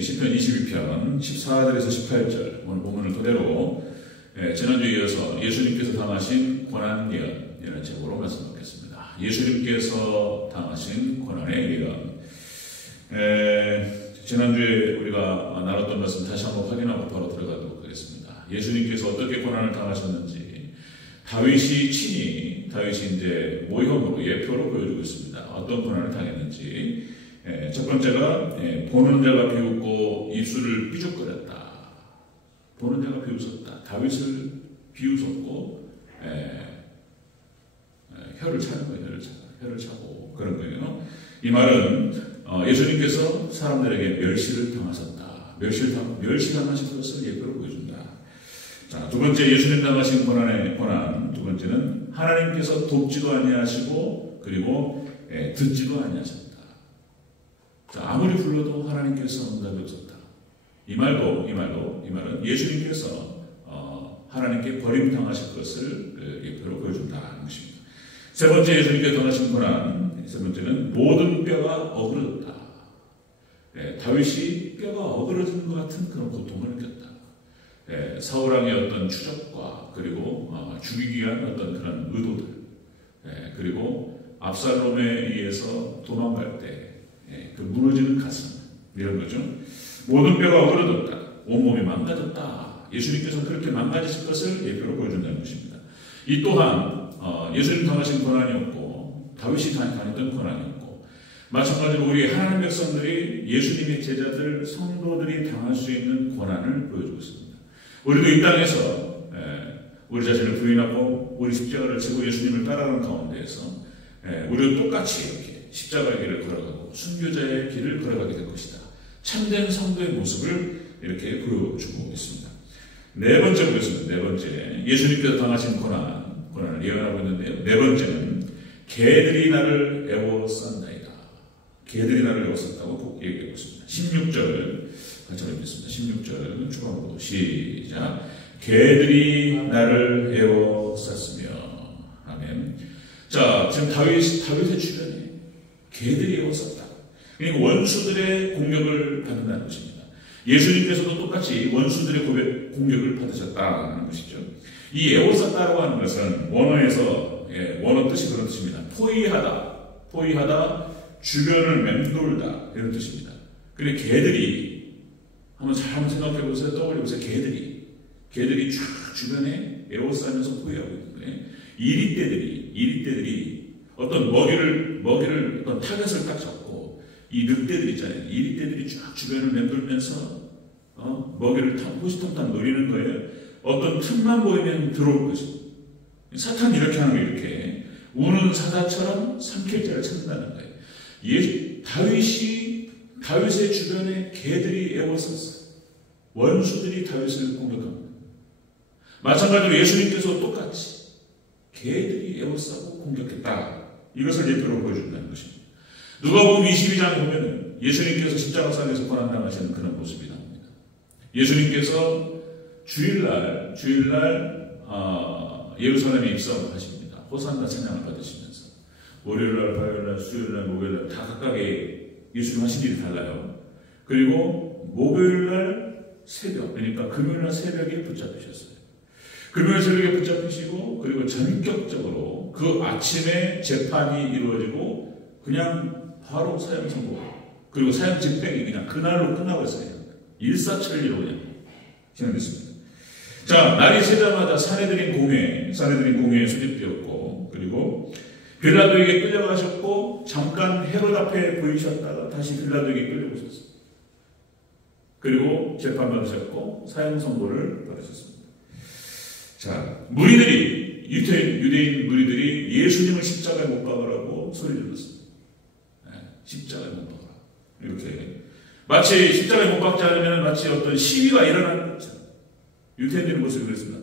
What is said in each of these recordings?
시편 22편 14절에서 18절 오늘 본문을 토대로 지난주에 이어서 예수님께서 당하신 고난 예언이라는 제목으로 말씀 드리겠습니다. 예수님께서 당하신 고난의 예언. 지난주에 우리가 나눴던 말씀 다시 한번 확인하고 바로 들어가도록 하겠습니다. 예수님께서 어떻게 고난을 당하셨는지 다윗이 이제 모형으로 예표로 보여주고 있습니다. 어떤 고난을 당했는지. 첫 번째가 보는 자가 비웃고 입술을 삐죽거렸다. 보는 자가 비웃었다. 다윗을 비웃었고 혀를 차는 거예요. 혀를 차고 그런 거예요. 이 말은 예수님께서 사람들에게 멸시를 당하셨다. 멸시당하신 것을 예표로 보여준다. 자, 두 번째 예수님 당하신 고난의 고난. 두 번째는 하나님께서 돕지도 아니하시고 그리고 듣지도 아니하셨다. 자, 아무리 불러도 하나님께서 응답이 없었다. 이 말은 예수님께서 하나님께 버림당하실 것을 예표로 보여준다는 것입니다. 세 번째 예수님께 당하신 고난. 세 번째는 모든 뼈가 어그러졌다. 다윗이 뼈가 어그러진 것 같은 그런 고통을 느꼈다. 사울왕의 어떤 추적과 그리고 죽이기 위한 어떤 그런 의도들, 그리고 압살롬에 의해서 도망갈 때 그 무너지는 가슴, 이런 거죠. 모든 뼈가 어그러졌다. 온몸이 망가졌다. 예수님께서 그렇게 망가지실 것을 예표로 보여준다는 것입니다. 이 또한 예수님 당하신 고난이었고 다윗이 당했던 고난이었고 마찬가지로 우리 하나님 백성들이 예수님의 제자들 성도들이 당할 수 있는 고난을 보여주고 있습니다. 우리도 이 땅에서 우리 자신을 부인하고 우리 십자가를 지고 예수님을 따라가는 가운데에서 우리도 똑같이 이렇게 십자가의 길을 걸어가고 순교자의 길을 걸어가게 될 것이다. 참된 성도의 모습을 이렇게 보여주고 있습니다. 네 번째 보겠습니다. 네 번째, 예수님께서 당하신 고난을 예언하고 있는데요. 네 번째는 개들이 나를 애워싼다이다. 개들이 나를 애워쌌다고 꼭 얘기하고 있습니다. 16절 같이 읽겠습니다. 16절 초반부터 시작. 개들이 나를 애워쌌으며. 아멘. 자, 지금 다윗의 주변에 개들이 애워쌌다. 그러니까 원수들의 공격을 받는다는 것입니다. 예수님께서도 똑같이 원수들의 공격을 받으셨다는 것이죠. 이 애워쌌다라고 하는 것은 원어에서 원어 뜻이 그런 뜻입니다. 포위하다, 주변을 맴돌다 이런 뜻입니다. 그런데 개들이 한번 생각해 보세요. 떠올려 보세요. 개들이 쫙 주변에 애워싸면서 포위하고 있는 거예요. 이리떼들이 어떤 먹이를 어떤 타겟을 딱 잡고 이 늑대들 있잖아요. 이리떼들이 쫙 주변을 맴돌면서 먹이를 호시탐탐 노리는 거예요. 어떤 틈만 보이면 들어올 것입니다. 사탄이 이렇게 하는 거예요. 이렇게 우는 사자처럼 삼킬 자를 찾는다는 거예요. 다윗의 주변에 개들이 애워쌌어요. 원수들이 다윗을 공격합니다. 마찬가지로 예수님께서 똑같이 개들이 애워싸고 공격했다. 이것을 예표로 보여준다는 것입니다. 누가복음 22장에 보면 예수님께서 십자가상에서 고난당하시는 그런 모습이 나옵니다. 예수님께서 주일날 예루살렘에 입성하십니다. 호산나 찬양을 받으시면서 월요일날, 화요일날, 수요일날, 목요일날 다 각각의 예수님 하신 일이 달라요. 그리고 목요일날 새벽, 그러니까 금요일날 새벽에 붙잡히셨어요. 금요일 새벽에 붙잡히시고 그리고 전격적으로 그 아침에 재판이 이루어지고 그냥 바로 사형 선고 그리고 사형 집행이 그냥 그날로 끝나고 있어요. 일사천리로 그냥 진행됐습니다. 자, 날이 새자마자 사내들인 공회에 소집되었고 그리고 빌라도에게 끌려가셨고 잠깐 헤롯 앞에 보이셨다가 다시 빌라도에게 끌려오셨어요. 그리고 재판받으셨고 사형 선고를 받으셨습니다. 자, 유대인 무리들이 예수님을 십자가에 못 박으라고 소리 질렀습니다. 십자가에 못 박으라. 이렇게. 마치 십자가에 못 박지 않으면 마치 어떤 시위가 일어나는 것처럼. 유대인들의 모습이 그랬습니다.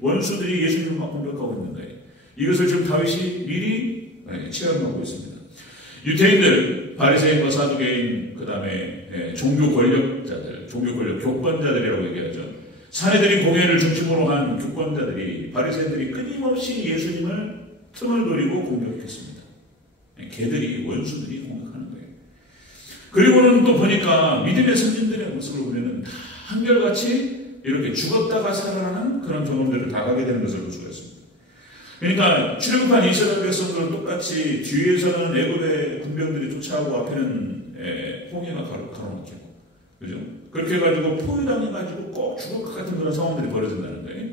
원수들이 예수님을 막 공격하고 있는 거예요. 이것을 지금 다윗이 미리 체험하고 있습니다. 유대인들, 바리새인과 사두개인, 그 다음에 종교 권력 교권자들이라고 얘기하죠. 사내들이 공회를 중심으로 한 교권자들이 바리새인들이 끊임없이 예수님을 틈을 노리고 공격했습니다. 개들이 원수들이 공격하는 거예요. 그리고는 또 보니까 믿음의 선진들의 모습을 보면은 다 한결같이 이렇게 죽었다가 살아나는 그런 경험들을 다 하게 되는 것을 볼 수가 있습니다. 그러니까 출애굽한 이스라엘 백성들은 똑같이 뒤에서는 애굽의 군병들이 쫓아오고 앞에는 홍해가 가로막히고, 그죠? 그렇게 해가지고 포위당해가지고 꼭 죽을 것 같은 그런 상황들이 벌어진다는 거예요.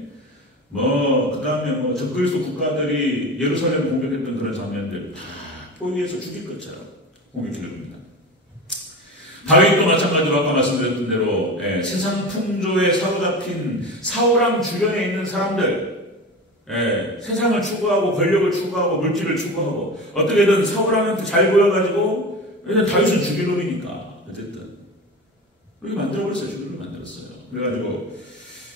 그 다음에 적그리스도 국가들이 예루살렘을 공격했던 그런 장면들 다 포위해서 죽일 것처럼 공격해 줍니다. 다윗도 마찬가지로 아까 말씀드렸던 대로 세상 풍조에 사로잡힌 사울왕 주변에 있는 사람들, 세상을 추구하고 권력을 추구하고 물질을 추구하고 어떻게든 사울왕한테 잘 보여가지고 다윗은 죽일 놈이니까 어쨌든 그렇게 만들어버렸어요. 죽이를 만들었어요. 그래가지고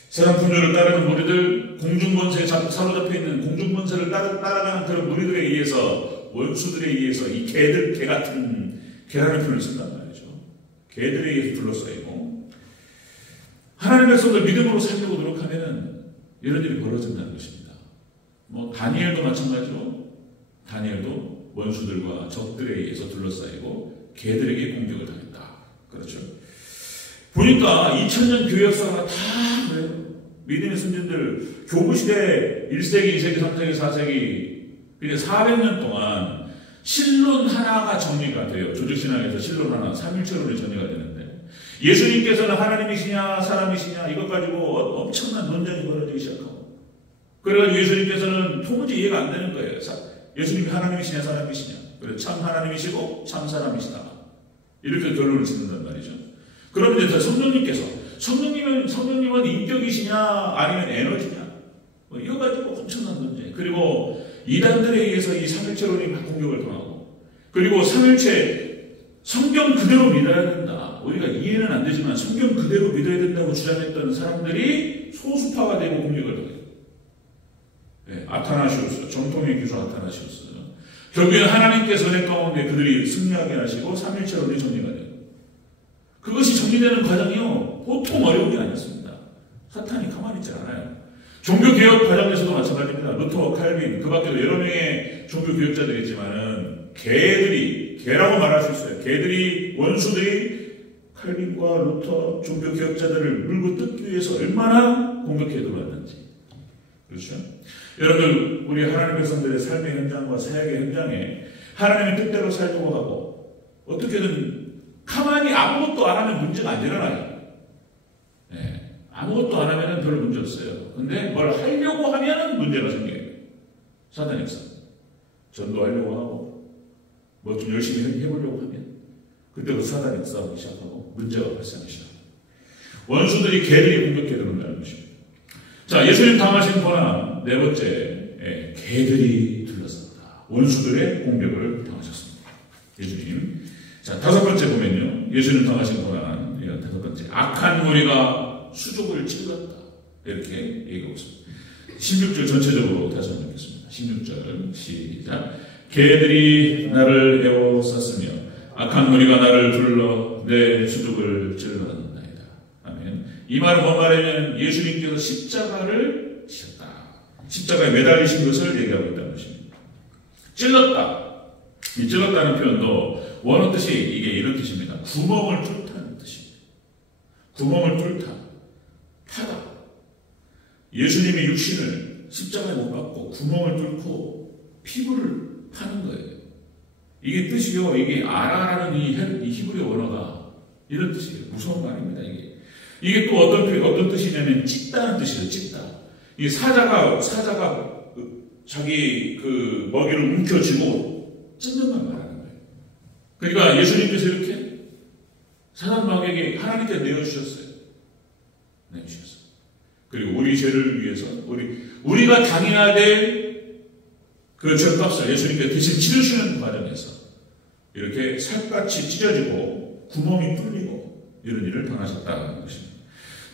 세상 풍조를 따르는 무리들, 공중권세에 사로잡혀 있는 공중권세를 따라가는 그런 무리들에 의해서, 원수들에 의해서 이 개 같은 개라는 표현을 쓴단 말이죠. 개들에 의해서 둘러싸이고, 하나님의 백성들 믿음으로 살려고 노력하면 이런 일이 벌어진다는 것입니다. 다니엘도 마찬가지로, 다니엘도 원수들과 적들에 의해서 둘러싸이고 개들에게 공격을 당했다. 그렇죠. 보니까 2000년 교회 역사가 다 그래요. 믿음의 선진들, 교부시대 1세기, 2세기, 3세기, 4세기, 그냥 400년 동안 신론 하나가 정리가 돼요. 조직신학에서 신론 하나, 삼일체론이 정리가 되는데, 예수님께서는 하나님이시냐, 사람이시냐, 이것 가지고 엄청난 논쟁이 벌어지기 시작하고, 그래가지고 예수님께서는 도무지 이해가 안 되는 거예요. 예수님이 하나님이시냐, 사람이시냐. 그래, 참 하나님이시고, 참 사람이시다. 이렇게 결론을 짓는단 말이죠. 그럼 이제 성령님은 인격이시냐 아니면 에너지냐, 이거 가지고 엄청난 문제. 그리고 이단들에 의해서 이 삼일체론이 막 공격을 당하고, 그리고 삼일체 성경 그대로 믿어야 된다. 우리가 이해는 안 되지만 성경 그대로 믿어야 된다고 주장했던 사람들이 소수파가 되고 공격을 당해요. 아타나시우스, 정통의 교수 아타나시우스. 결국에는 하나님께서 은혜 가운데 그들이 승리하게 하시고 삼일체론이 정리가 돼요. 그것이 정리되는 과정이요, 보통 어려운 게 아니었습니다. 사탄이 가만히 있지 않아요. 종교개혁 과정에서도 마찬가지입니다. 루터, 칼빈, 그 밖에도 여러 명의 종교개혁자들이 있지만은 개라고 말할 수 있어요. 개들이, 원수들이 칼빈과 루터, 종교개혁자들을 물고 뜯기 위해서 얼마나 공격해 들어왔는지. 그렇죠? 여러분들, 우리 하나님의 백성들의 삶의 현장과 사역의 현장에 하나님의 뜻대로 살려고 하고, 어떻게든 가만히 아무것도 안 하면 문제가 안 일어나요. 아무것도 안 하면 별로 문제 없어요. 근데 뭘 하려고 하면 문제가 생겨요. 사단의 역사. 전도하려고 하고, 좀 열심히 해보려고 하면, 그때부터 사단의 역사하기 시작하고, 문제가 발생하기 시작합니다. 원수들이 개들이 공격해 들어온다는 것입니다. 자, 예수님 당하신 고난, 네 번째, 개들이 둘러쌌다. 원수들의 공격을 당하셨습니다. 예수님. 자, 다섯 번째 보면요, 예수님 당하신 고난, 다섯 번째, 악한 무리가 수족을 찔렀다. 이렇게 얘기하고 있습니다. 16절 전체적으로 다시 한번 읽겠습니다. 16절 시작. 개들이 나를 에워쌌으며 악한 무리가 나를 불러 내 수족을 찔렀나이다. 아멘. 이 말은 뭔 말이냐면 예수님께서 십자가를 지셨다. 십자가에 매달리신 것을 얘기하고 있다는 것입니다. 찔렀다. 이 찔렀다는 표현도 원어 뜻이 이게 이런 뜻입니다. 구멍을 뚫다는 뜻입니다. 구멍을 뚫다, 파다. 예수님의 육신을 십자가에 못 박고 구멍을 뚫고 피부를 파는 거예요. 이게 뜻이요. 이게 아라라는 이 히브리 원어가 이런 뜻이에요. 무서운 말입니다. 이게 또 어떤 뜻이냐면 찢다는 뜻이에요. 찢다. 이 사자가 자기 그 먹이를 움켜쥐고 찢는 걸 말하는 거예요. 그러니까 예수님께서 이렇게 사단 마귀에게 하나님께 내어주셨어요. 내주셨어요. 그리고 우리 죄를 위해서 우리가 당해야 될 그 죄값을 예수님께서 대신 치르시는 과정에서 이렇게 살갗이 찢어지고 구멍이 뚫리고 이런 일을 당하셨다는 것입니다.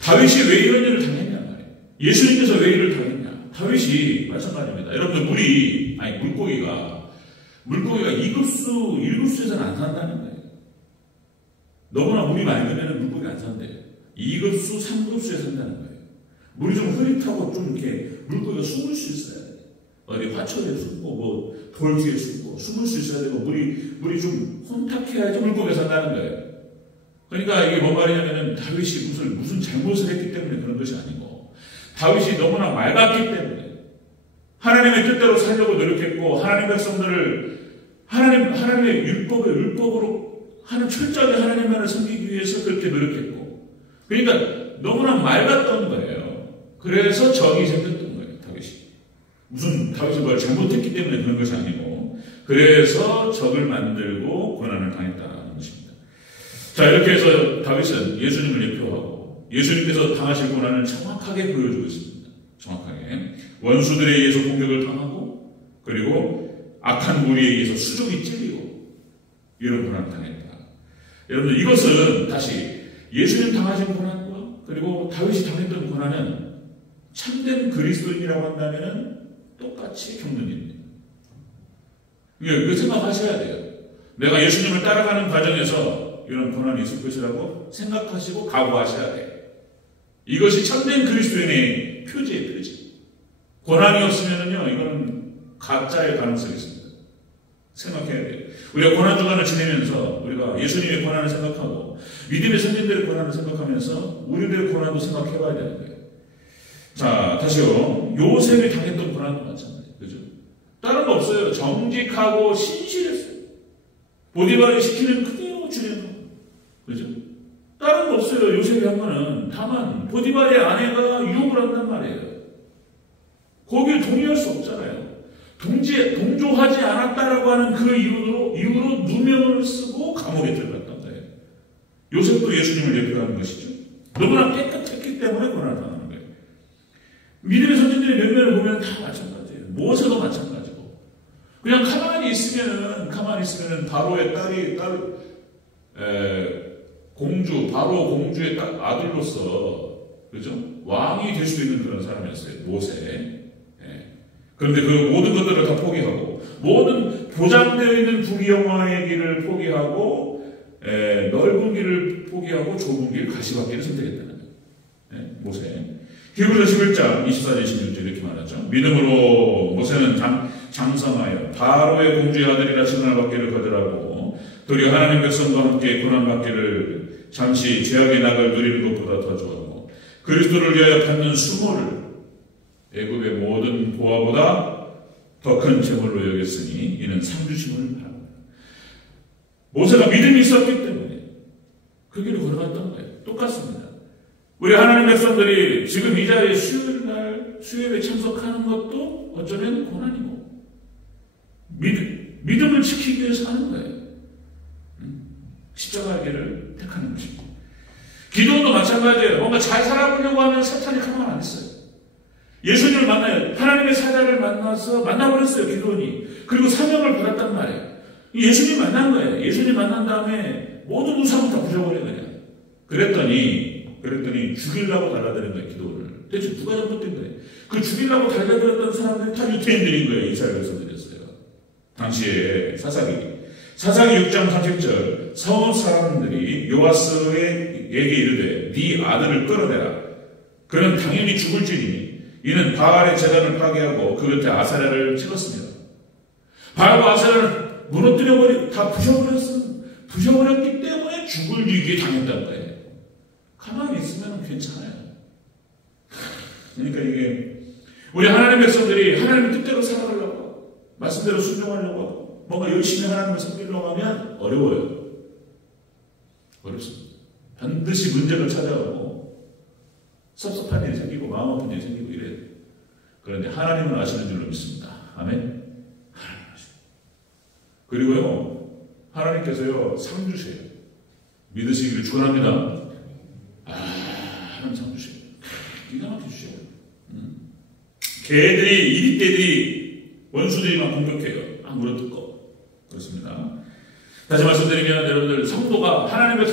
다윗이 왜 이런 일을 당했냐 말이에요. 예수님께서 왜 이를 당했냐. 다윗이 마찬가지입니다. 여러분들 물고기가 2급수, 1급수에서는 안 산다는 거예요. 너무나 물이 맑으면 물고기 안 산대요. 2급수, 3급수에 산다는 거예요. 물이 좀 흐릿하고 좀 이렇게 물고기가 숨을 수 있어야 돼요. 어디 화초에 숨고 돌 뒤에 숨고 숨을 수 있어야 되고 물이 좀 혼탁해야지 물고기가 산다는 거예요. 그러니까 이게 뭔 말이냐면은 다윗이 무슨 잘못을 했기 때문에 그런 것이 아니고 다윗이 너무나 맑았기 때문에 하나님의 뜻대로 살려고 노력했고 하나님 백성들을 하나님의 율법으로 철저하게 하나님만을 섬기기 위해서 그렇게 노력했고 그러니까 너무나 맑았던 거예요. 그래서 적이 생겼던 거예요. 다윗이 뭘 잘못했기 때문에 그런 것이 아니고 그래서 적을 만들고 고난을 당했다는 것입니다. 자, 이렇게 해서 다윗은 예수님을 예표하고 예수님께서 당하실 고난을 정확하게 보여주고 있습니다. 정확하게 원수들에 의해서 공격을 당하고 그리고 악한 무리에 의해서 수족이 찔리고 이런 고난을 당했다. 여러분들 이것은 다시 예수님 당하신 고난과 그리고 다윗이 당했던 고난은 참된 그리스도인이라고 한다면 똑같이 겪는 일입니다. 이거 생각하셔야 돼요. 내가 예수님을 따라가는 과정에서 이런 고난이 있을 것이라고 생각하시고 각오하셔야 돼요. 이것이 참된 그리스도인의 표지예요, 표지. 고난이 없으면요, 이건 가짜의 가능성이 있습니다. 생각해야 돼요. 우리가 고난 주간을 지내면서 우리가 예수님의 고난을 생각하고 믿음의 선진들의 고난을 생각하면서 우리들의 고난도 생각해봐야 되는 거예요. 자, 다시요. 요셉이 당했던 고난도 마찬가지예요. 그죠? 다른 거 없어요. 정직하고 신실했어요. 보디발이 시키는 그대로 주는 거. 그죠? 다른 거 없어요. 요셉이 한 거는. 다만, 보디발의 아내가 유혹을 한단 말이에요. 거기에 동의할 수 없잖아요. 동조하지 않았다라고 하는 그 이유로 누명을 쓰고 감옥에 들어갔단 거예요. 요셉도 예수님을 예표하는 것이죠. 너무나 깨끗했기 때문에 고난을 당하는 거예요. 믿음의 선진들의 면면을 보면 다 마찬가지예요. 모세도 마찬가지고. 그냥 가만히 있으면은 바로의 바로 공주의 아들로서, 그죠? 왕이 될 수 있는 그런 사람이었어요. 모세. 그런데 그 모든 것들을 다 포기하고, 모든 보장되어 있는 부귀영화의 길을 포기하고, 넓은 길을 포기하고, 좁은 길, 가시밭길을 선택했다는 거예요. 모세. 히브리서 11장 24절 26절 이렇게 말하죠. 믿음으로 모세는 장성하여 바로의 공주의 아들이라 칭함을 받기를 거절하고 도리어 하나님 백성과 함께 고난받기를 잠시 죄악의 낙을 누리는 것보다 더 좋아하고 그리스도를 위하여 받는 수모를 애굽의 모든 보화보다 더 큰 재물로 여겼으니 이는 상주심을 바랍니다. 모세가 믿음이 있었기 때문에 그 길을 걸어갔던 거예요. 똑같습니다. 우리 하나님 백성들이 지금 이 자리에 수요일날 수요일에 참석하는 것도 어쩌면 고난이고 믿음을 지키기 위해서 하는 거예요. 십자가의 길을 택하는 것입니다. 기도도 마찬가지예요. 뭔가 잘 살아보려고 하면 사탄이 가만 안 있어요. 예수님을 만나요. 하나님의 사자를 만나버렸어요. 기도원이. 그리고 사명을 받았단 말이에요. 예수님 만난 거예요. 예수님 만난 다음에 모든 우상을 다 부셔버려요. 그랬더니 죽이려고 달라드는 거예요. 기도를. 대체 누가 잘못된 거예요? 그 죽이려고 달라들었던 사람들이 다 유태인들인 거예요. 이스라엘 백성들이었어요. 당시에 사사기 6장 30절 성읍 사람들이 요아스에게 이르되 네 아들을 끌어내라. 그는 당연히 죽을지니 이는 바알의 제단을 파괴하고 그 곁에 아세라를 찍었습니다. 바알과 아세라를 무너뜨려버리고 다 부셔버렸기 때문에 죽을 위기에 당했다는 거예요. 가만히 있으면 괜찮아요. 그러니까 이게 우리 하나님 백성들이 하나님의 뜻대로 살아가려고 하고 말씀대로 순종하려고 하고 뭔가 열심히 하나님을 섬기려고 하면 어려워요. 어렵습니다. 반드시 문제가 찾아오고 섭섭한 일이 생기고 마음 아픈 일이 생기고 이래요. 그런데 하나님은 아시는 줄로 믿습니다. 아멘. 하나님 아시고 그리고요 하나님께서요 상 주세요. 믿으시기를 축원합니다. 하나님 상 주세요. 기가 막혀 주셔요. 이리떼들이 원수들이 막 공격해요. 물어뜯고 그렇습니다. 다시 말씀드리면 여러분들 성도가 하나님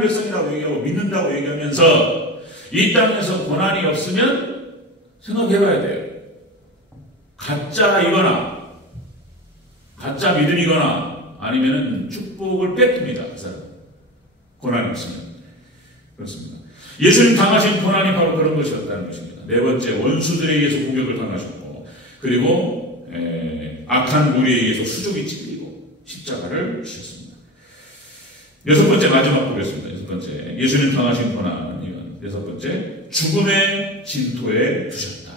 백성이라고 얘기하고 믿는다고 얘기하면서 이 땅에서 고난이 없으면 생각해봐야 돼요. 가짜이거나 가짜 믿음이거나 아니면 축복을 뺏깁니다. 그 사람 고난이 없으면 그렇습니다. 예수님 당하신 고난이 바로 그런 것이었다는 것입니다. 네 번째 원수들에 의해서 공격을 당하셨고 그리고 악한 무리에 의해서 수족이 찔리고 십자가를 지셨습니다. 여섯 번째 마지막 보겠습니다. 여섯 번째 예수님 당하신 고난 이건 여섯 번째 죽음의 진토에 두셨다.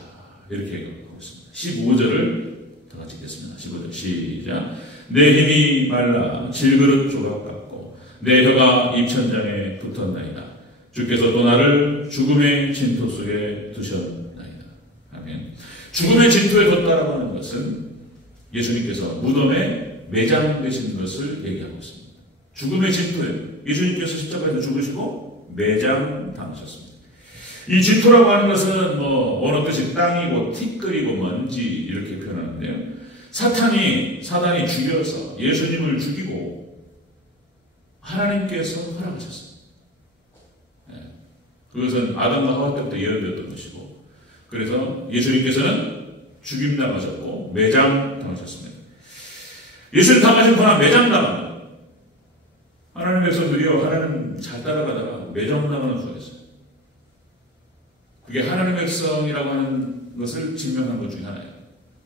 이렇게 얘기하고 있습니다. 15절을 다 같이 읽겠습니다. 15절 시작. 내 힘이 말라 질그릇 조각 같고 내 혀가 입천장에 붙었나이다. 주께서 또 나를 죽음의 진토 속에 두셨나이다. 아멘. 죽음의 진토에 뒀다라고 하는 것은 예수님께서 무덤에 매장되신 것을 얘기하고 있습니다. 죽음의 진토에 예수님께서 십자가에서 죽으시고 매장당하셨습니다. 이 진토라고 하는 것은 어느 뜻이 땅이고 티끌이고 먼지 이렇게 표현하는데요. 사단이 죽여서 예수님을 죽이고 하나님께서 허락하셨습니다. 그것은 아담과 하와 때부터 예언되었던 것이고 그래서 예수님께서는 죽임당하셨고 매장당하셨습니다. 예수님 당하신 고난 매장당합니다. 하나님의 백성들이요 하나님 잘 따라가다가 매장당하는 수가 있어요. 그게 하나님의 백성이라고 하는 것을 증명한 것 중에 하나예요.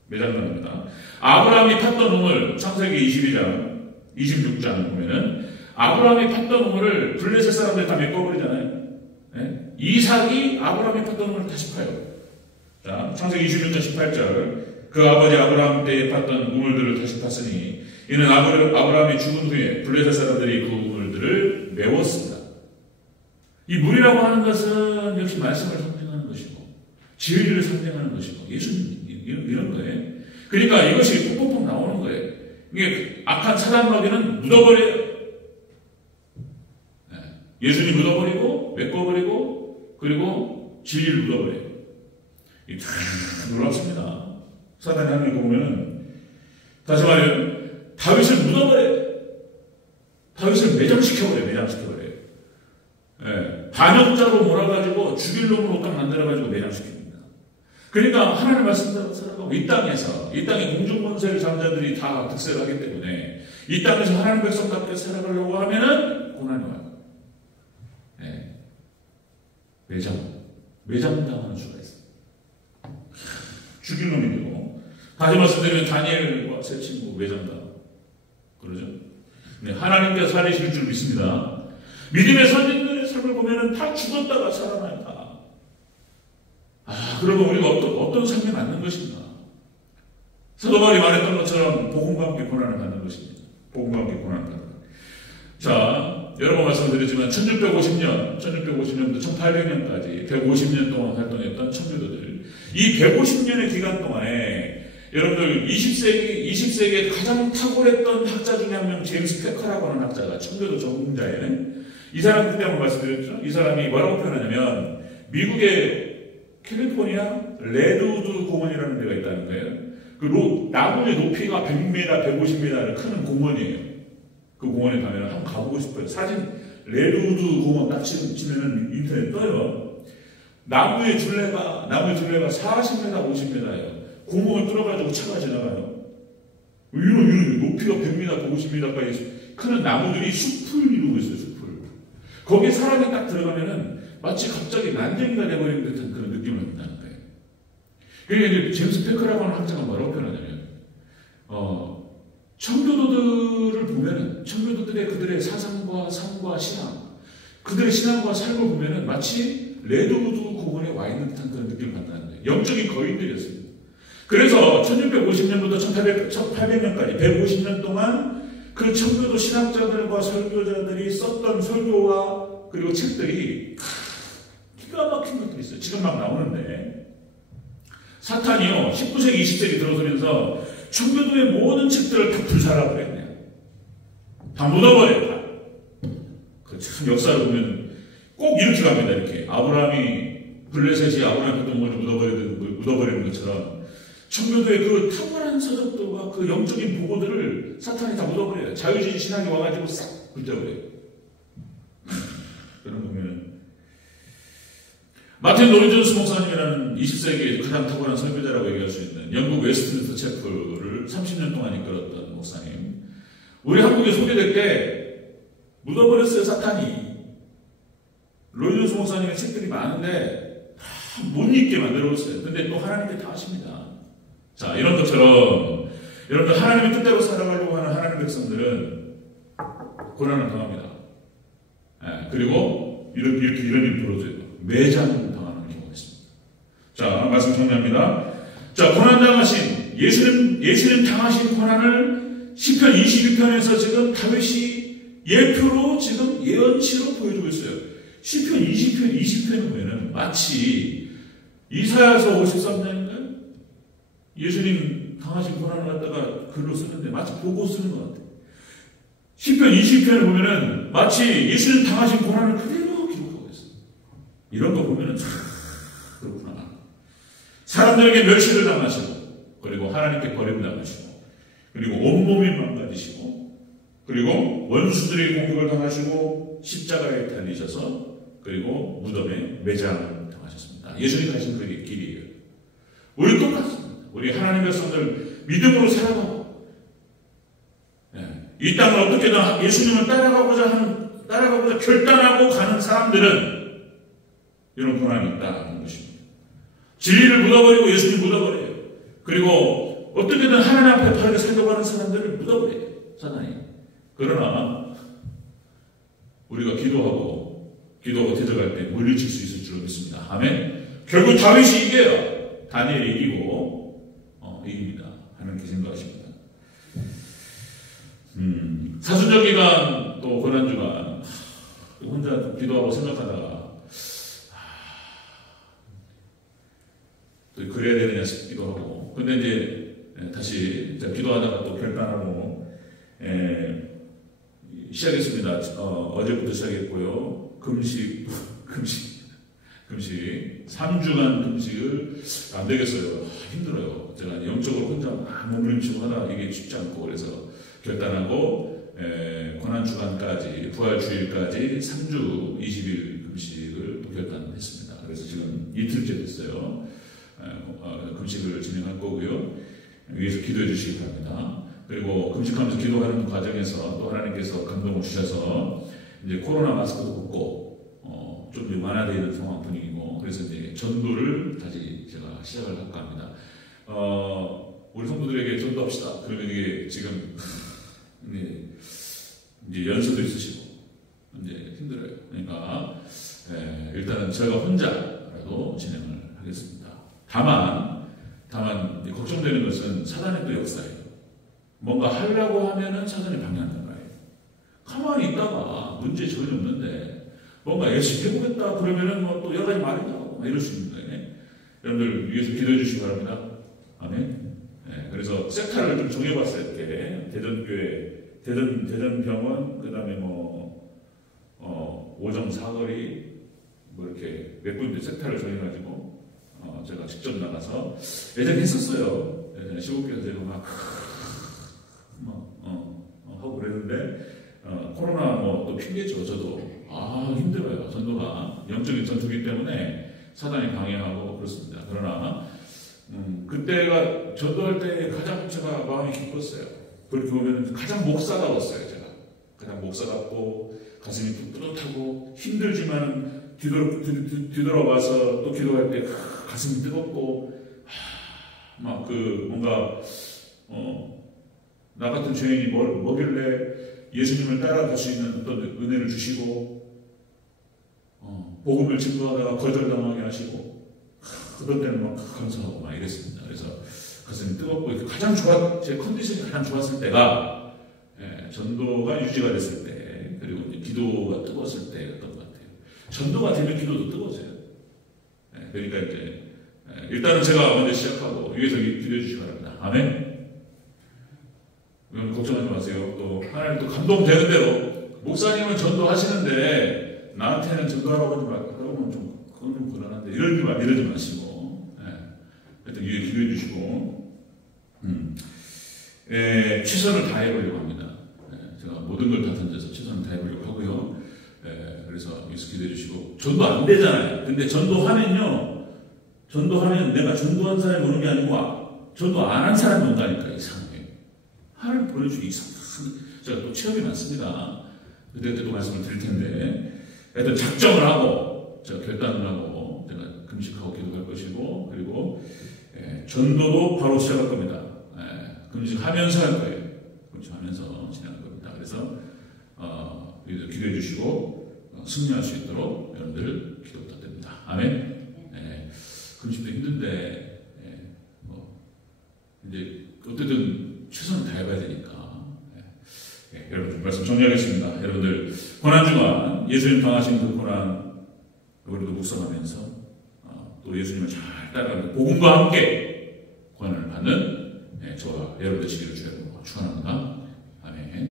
매장당합니다. 아브라함이 팠던 우물 창세기 22장 26장 보면은 아브라함이 팠던 우물을 블레셋 사람들이 다 메꿔버리잖아요. 네? 이삭이 아브라함이 팠던 우물을 다시 파요. 자, 창세기 26장 18절 그 아버지 아브라함 때에 팠던 우물들을 다시 팠으니 이는 아브라함이 죽은 후에 블레셋 사람들이 그 우물들을 메웠습니다. 이 물이라고 하는 것은 역시 말씀을 상징하는 것이고 진리를 상징하는 것이고 예수님 이런 거예요. 그러니까 이것이 폭폭폭 나오는 거예요. 이게 악한 사단마귀는 묻어버려요. 네. 예수님 묻어버리고 메꿔버리고 그리고 진리를 묻어버려요. 참 놀랍습니다. 사단이 하는 거 보면은 다시 말해 다윗을 묻어버려요. 다윗을 매장시켜버려요. 네. 반역자로 몰아가지고 죽일 놈으로 딱 만들어가지고 매장시킵니다. 그러니까 하나님 말씀대로 살아가고 이 땅의 공중권세를 장자들이 다 득세를 하기 때문에 이 땅에서 하나님 백성답게 살아가려고 하면은 고난이 와요. 네. 매장당하는 수가 있어요. 죽일 놈이 되고 다시 말씀드리면 다니엘과 세 친구 매장당 그러죠. 네. 하나님께서 살리실 줄 믿습니다. 믿음의 선진들의 삶을 보면은 다 죽었다가 살아나요. 그러면 우리가 어떤 삶이 맞는 것인가? 사도 바울이 말했던 것처럼 복음과 함께 고난을 받는 것입니다. 복음과 함께 고난을 받는 것. 자, 여러 번 말씀드렸지만 1650년부터 1800년까지 150년 동안 활동했던 청교도들. 이 150년의 기간 동안에 여러분들 20세기에 가장 탁월했던 학자 중에 한 명 제임스 페커라고 하는 학자가 청교도 전공자예요. 이 사람 그때 한번 말씀드렸죠. 이 사람이 뭐라고 표현하냐면 미국의 캘리포니아 레드우드 공원이라는 데가 있다는 거예요. 그 나무의 높이가 100m, 150m를 크는 공원이에요. 그 공원에 가면 한번 가보고 싶어요. 사진 레드우드 공원 딱 치면은 인터넷 떠요. 나무의 둘레가 40m, 50m예요. 공원을 뚫어가지고 차가 지나가요. 이런 높이가 100m, 150m까지 크는 나무들이 숲을 이루고 있어요. 숲을. 거기에 사람이 딱 들어가면은 마치 갑자기 난쟁이가 돼버린 듯한 그런 느낌을 받는다는 거예요. 그러니까 이제 제임스 페커라고 하는 학자가 뭐라고 표현하냐면, 청교도들을 보면은, 청교도들의 그들의 사상과 삶과 신앙, 그들의 신앙과 삶을 보면은 마치 레드우드 공원에 와 있는 듯한 그런 느낌을 받는다는 거예요. 영적인 거인들이었습니다. 그래서 1650년부터 1800년까지 150년 동안 그 청교도 신학자들과 설교자들이 썼던 설교와 그리고 책들이 기가 막힌 것들이 있어요. 지금 막 나오는데 사탄이요 19세기 20세기 들어서면서 청교도의 모든 책들을 다 불사라고 했네요. 다 묻어버려요. 참 역사를 보면 꼭 이렇게 갑니다. 이렇게 블레셋이 아브라함의 동물을 묻어버리는 것처럼 청교도의 그 탁월한 서적들과 그 영적인 보고들을 사탄이 다 묻어버려요. 자유주의 신학이 와가지고 싹 불태워버려요. 그런 보면은 마틴 로이존스 목사님이라는 20세기의 가장 탁월한 설교자라고 얘기할 수 있는 영국 웨스트민스터 채플을 30년 동안 이끌었던 목사님. 우리 한국에 소개될 때 묻어버렸어요. 사탄이. 로이존스 목사님의 책들이 많은데 못 읽게 만들어버렸어요. 근데 또 하나님께 다 하십니다. 자, 이런 것처럼 여러분들 하나님의 뜻대로 살아가려고 하는 하나님의 백성들은 고난을 당합니다. 그리고 이런 일이 벌어져요. 매장 당하는 경우가 있습니다. 자, 말씀 정리합니다. 자, 고난 당하신 예수님 당하신 고난을 시편 22편에서 지금 다윗이 예표로 지금 예언치로 보여주고 있어요. 시편 20편을 보면 마치 이사야서 53장인가요? 예수님 당하신 고난을 갖다가 글로 쓰는데 마치 보고 쓰는 것 같아요. 시편 20편을 보면은 마치 예수님 당하신 고난을 그대로 기록하고 있어요. 이런 거 보면은 그렇구나. 사람들에게 멸시를 당하시고, 그리고 하나님께 버림당하시고, 그리고 온몸이 망가지시고, 그리고 원수들의 공격을 당하시고, 십자가에 달리셔서, 그리고 무덤에 매장당하셨습니다. 예수님 가신 그 길이에요. 우리 똑같습니다. 우리 하나님 백성들 믿음으로 살아가고, 이 땅을 어떻게든 예수님을 따라가고자 결단하고 가는 사람들은 이런 고난이 있다는 것입니다. 진리를 묻어버리고 예수님 묻어버려요. 그리고 어떻게든 하나님 앞에 바르게 살려고 하는 사람들을 묻어버려요. 사단이. 그러나 우리가 기도하고 대적할 때 물리칠 수 있을 줄 믿습니다. 아멘. 결국 다윗이 이겨요. 다니엘이 이기고 이깁니다. 하나님께 생각하십니다. 사순절 기간 또 고난주간 혼자 기도하고 생각하다가 또 그래야 되느냐 싶기도 하고, 근데 이제 다시 기도하다가 또 결단하고 시작했습니다. 어제부터 시작했고요. 금식 3주간 금식을 안 되겠어요. 힘들어요. 제가 영적으로 혼자 막 몸부림치고 하다가 이게 쉽지 않고, 그래서 결단하고 고난주간까지 부활주일까지 3주 20일 금식을 또 결단했습니다. 그래서 지금 이틀째 됐어요. 금식을 진행할 거고요. 위에서 기도해 주시기 바랍니다. 그리고 금식하면서 기도하는 과정에서 또 하나님께서 감동을 주셔서 이제 코로나 마스크도 벗고 좀 완화되어 있는 상황 분위기고, 그래서 이제 전도를 다시 제가 시작을 할까 합니다. 우리 성도들에게 전도합시다. 그러면 이게 지금 이제 연수도 있으시고 이제 힘들어요. 그러니까 일단은 제가 혼자라도 진행을 하겠습니다. 다만 걱정되는 것은 사단의 또 역사예요. 뭔가 하려고 하면은 사단이 방해한단 말이에요. 가만히 있다가 문제 전혀 없는데 뭔가 열심히 해보겠다 그러면은 뭐 또 여러 가지 말이 나오고 이럴 수 있는 거예요. 여러분들 위해서 기도해 주시기 바랍니다. 아멘. 그래서 섹터를 좀 정해봤어요. 이렇게 대전병원, 그 다음에 오정 사거리, 이렇게 몇 군데 섹터를 정해가지고, 제가 직접 나가서, 예전에 했었어요. 예전에 15개월 되고 하고 그랬는데, 코로나 또 핑계죠, 저도. 힘들어요. 전도가. 영적인 전투기 때문에 사단이 방해하고 그렇습니다. 그러나, 그때가 전도할 때 가장 제가 마음이 기뻤어요. 그렇게 보면 가장 목사다웠어요. 제가 가장 목사답고 가슴이 뿌듯하고 힘들지만 뒤돌아와서 또 기도할 때 가슴이 뜨겁고 뭔가 나 같은 죄인이 뭐길래 예수님을 따라갈 수 있는 어떤 은혜를 주시고 복음을 증거하다가 거절당하게 하시고 그런 때는 막 감사하고 막 이랬습니다. 그래서 가슴이 뜨겁고 가장 제 컨디션이 가장 좋았을 때가 전도가 유지가 됐을 때, 그리고 이제 기도가 뜨거웠을 때였던 것 같아요. 전도가 되면 기도도 뜨거워져요. 그러니까 이제 일단은 제가 먼저 시작하고 위에서 기도해 주시기 바랍니다. 아멘. 여러분 걱정하지 마세요. 또 하나님 또 감동되는 대로 목사님은 전도하시는데 나한테는 전도하라고 하지 말고 그러면 그건 좀 곤란한데 이러지 마시고 하여튼 위에 기도해 주시고 최선을 다해보려고 합니다. 제가 모든 걸 다 던져서 최선을 다해보려고 하고요. 그래서 위에서 기도해 주시고, 전도 안 되잖아요. 근데 전도하면 내가 전도한 사람이 오는 게 아니고 전도 안 한 사람이 온다니까. 이상하게 하나님 보내주기 이상한, 제가 또 체험이 많습니다. 그때 또 말씀을 드릴 텐데, 하여튼 작정을 하고 제가 결단을 하고 제가 금식하고 기도할 것이고, 그리고 전도도 바로 시작할 겁니다. 금식하면서 할 거예요. 금식하면서 진행할 겁니다. 그래서 기도해 주시고 승리할 수 있도록 여러분들 기도 부탁드립니다. 아멘. 금식도 힘든데 이제 어쨌든 최선을 다해봐야 되니까. 여러분 말씀 정리하겠습니다. 여러분들 고난 주간 예수님 당하신 그 고난 우리도 묵상하면서 또 예수님을 잘 따라가는 복음과 함께 고난을 받는 저와 여러분들 되시기를 주의 축원합니다. 아멘.